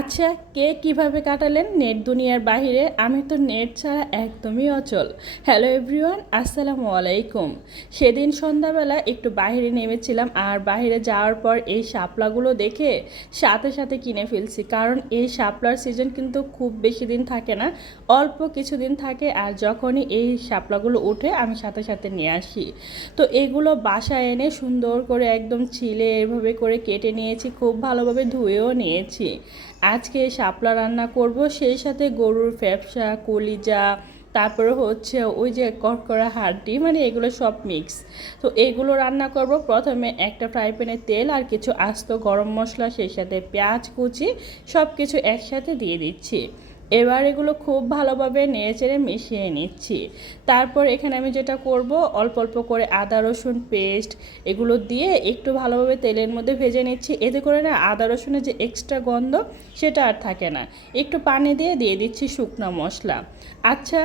আচ্ছা কে কীভাবে কাটালেন নেট দুনিয়ার বাহিরে? আমি তো নেট ছাড়া একদমই অচল। হ্যালো এভরিওয়ান, আসসালামু আলাইকুম। সেদিন সন্ধ্যাবেলা একটু বাইরে নেমেছিলাম আর বাইরে যাওয়ার পর এই শাপলাগুলো দেখে সাথে সাথে কিনে ফেলছি। কারণ এই শাপলার সিজন কিন্তু খুব বেশি দিন থাকে না, অল্প কিছুদিন থাকে আর যখনই এই শাপলাগুলো উঠে আমি সাথে সাথে নিয়ে আসি। তো এগুলো বাসায় এনে সুন্দর করে একদম ছিলে এভাবে করে কেটে নিয়েছি, খুব ভালোভাবে ধুয়েও নিয়েছি। আজকে শাপলা রান্না করব, সেই সাথে গরুর ফ্যাপসা, কলিজা, তারপরে হচ্ছে ওই যে কড়কড়া হাড্ডি মানে এগুলো সব মিক্স তো এগুলো রান্না করব, প্রথমে একটা ফ্রাই প্যানে তেল আর কিছু আস্ত গরম মশলা, সেই সাথে পেঁয়াজ কুচি সব কিছু একসাথে দিয়ে দিচ্ছি। এবার এগুলো খুব ভালোভাবে নেড়েচেড়ে মিশিয়ে নিচ্ছি। তারপর এখানে আমি যেটা করব, অল্প অল্প করে আদা, রসুন পেস্ট এগুলো দিয়ে একটু ভালোভাবে তেলের মধ্যে ভেজে নিচ্ছি। এতে করে না আদা, রসুনের যে এক্সট্রা গন্ধ সেটা আর থাকে না। একটু পানি দিয়ে দিয়ে দিচ্ছি শুকনো মশলা। আচ্ছা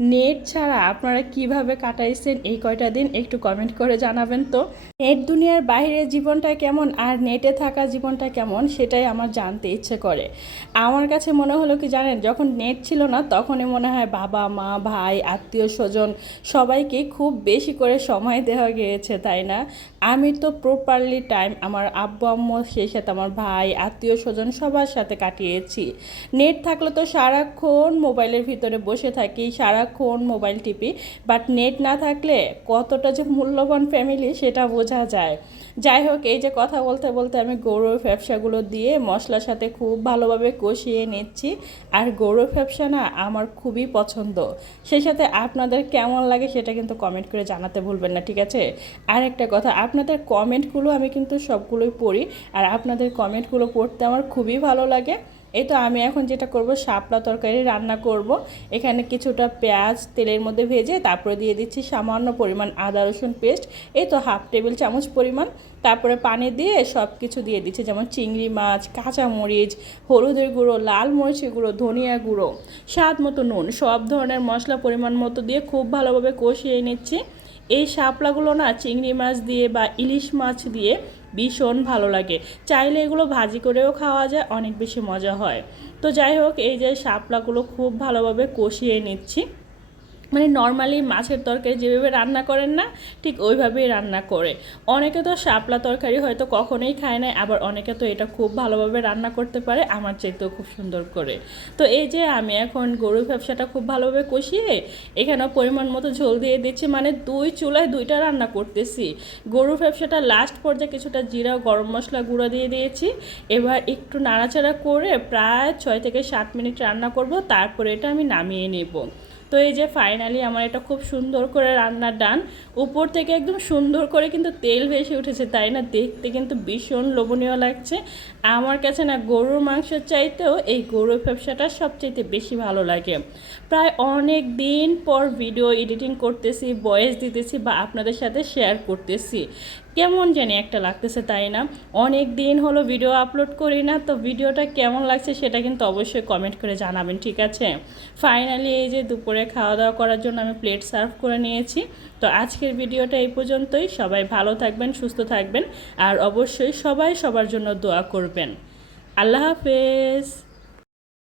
নেট ছাড়া আপনারা কীভাবে কাটাইছেন এই কয়টা দিন একটু কমেন্ট করে জানাবেন তো। নেট দুনিয়ার বাইরে জীবনটা কেমন আর নেটে থাকা জীবনটা কেমন সেটাই আমার জানতে ইচ্ছে করে। আমার কাছে মনে হলো কি জানেন, যখন নেট ছিল না তখনই মনে হয় বাবা, মা, ভাই, আত্মীয়, স্বজন সবাইকে খুব বেশি করে সময় দেওয়া গিয়েছে, তাই না? আমি তো প্রপারলি টাইম আমার আব্বু, আম্মু, সেই সাথে আমার ভাই, আত্মীয়, স্বজন সবার সাথে কাটিয়েছি। নেট থাকলে তো সারাক্ষণ মোবাইলের ভিতরে বসে থাকি সারাক্ষণ মোবাইল টিপি বাট নেট না থাকলে কতটা যে মূল্যবান ফ্যামিলি সেটা বোঝা যায়। যাই হোক, এই যে কথা বলতে বলতে আমি গরুর ব্যবসাগুলো দিয়ে মশলার সাথে খুব ভালোভাবে কষিয়ে নিচ্ছি। আর গরুর ব্যবসা না আমার খুবই পছন্দ। সেই সাথে আপনাদের কেমন লাগে সেটা কিন্তু কমেন্ট করে জানাতে ভুলবেন না, ঠিক আছে? আর একটা কথা, আপনাদের কমেন্টগুলো আমি কিন্তু সবগুলোই পড়ি। আর আপনাদের কমেন্টগুলো পড়তে আমার খুবই ভালো লাগে। এই তো আমি এখন যেটা করব, শাপলা তরকারি রান্না করব। এখানে কিছুটা পেঁয়াজ তেলের মধ্যে ভেজে তারপরে দিয়ে দিচ্ছি সামান্য পরিমাণ আদা রসুন পেস্ট। এই তো হাফ টেবিল চামচ পরিমাণ। তারপরে পানি দিয়ে সব কিছু দিয়ে দিচ্ছি, যেমন চিংড়ি মাছ, কাঁচামরিচ, হলুদের গুঁড়ো, লাল মরিচের গুঁড়ো, ধনিয়া গুঁড়ো, স্বাদ মতো নুন, সব ধরনের মশলা পরিমাণ মতো দিয়ে খুব ভালোভাবে কষিয়ে নিচ্ছি। এই শাপলাগুলো না চিংড়ি মাছ দিয়ে বা ইলিশ মাছ দিয়ে ভীষণ ভালো লাগে। চাইলে এগুলো ভাজি করেও খাওয়া যায়, অনেক বেশি মজা হয়। তো যাই হোক, এই যে শাপলাগুলো খুব ভালোভাবে কষিয়ে নিচ্ছি। মানে নর্মালি মাছের তরকারি যেভাবে রান্না করেন না, ঠিক ওইভাবেই রান্না করে। অনেকে তো শাপলা তরকারি হয়তো কখনোই খায় না, আবার অনেকে তো এটা খুব ভালোভাবে রান্না করতে পারে, আমার চাইতেও খুব সুন্দর করে। তো এই যে আমি এখন গরুর ব্যবসাটা খুব ভালোভাবে কষিয়ে, এখানেও পরিমাণ মতো ঝোল দিয়ে দিচ্ছি মানে দুই চুলায় দুইটা রান্না করতেছি। গরুর ব্যবসাটা লাস্ট পর্যায়ে কিছুটা জিরা, গরম মশলা গুঁড়ো দিয়ে দিয়েছি। এবার একটু নাড়াচাড়া করে প্রায় ছয় থেকে সাত মিনিট রান্না করব, তারপরে এটা আমি নামিয়ে নেব। তো এই যে ফাইনালি আমার এটা খুব সুন্দর করে রান্নার ডান, উপর থেকে একদম সুন্দর করে কিন্তু তেল ভেসে উঠেছে, তাই না? দেখতে কিন্তু ভীষণ লোভনীয় লাগছে। আমার কাছে না গরুর মাংসের চাইতেও এই গরুর ব্যবসাটা সবচাইতে বেশি ভালো লাগে। প্রায় অনেক দিন পর ভিডিও এডিটিং করতেছি ভয়েস দিতেছি বা আপনাদের সাথে শেয়ার করতেছি। কেমন জানি একটা লাগতেছে, তাই না? অনেক দিন হলো ভিডিও আপলোড করি না, তো ভিডিওটা কেমন লাগছে সেটা কিন্তু অবশ্যই কমেন্ট করে জানাবেন, ঠিক আছে? ফাইনালি এই যে দুপুরে খাওয়া দাওয়া করার জন্য আমি প্লেট সার্ভ করে নিয়েছি, তো আজকের ভিডিওটা এই পর্যন্তই। সবাই ভালো থাকবেন, সুস্থ থাকবেন, আর অবশ্যই সবাই সবার জন্য দোয়া করবেন। আল্লাহ হাফেজ!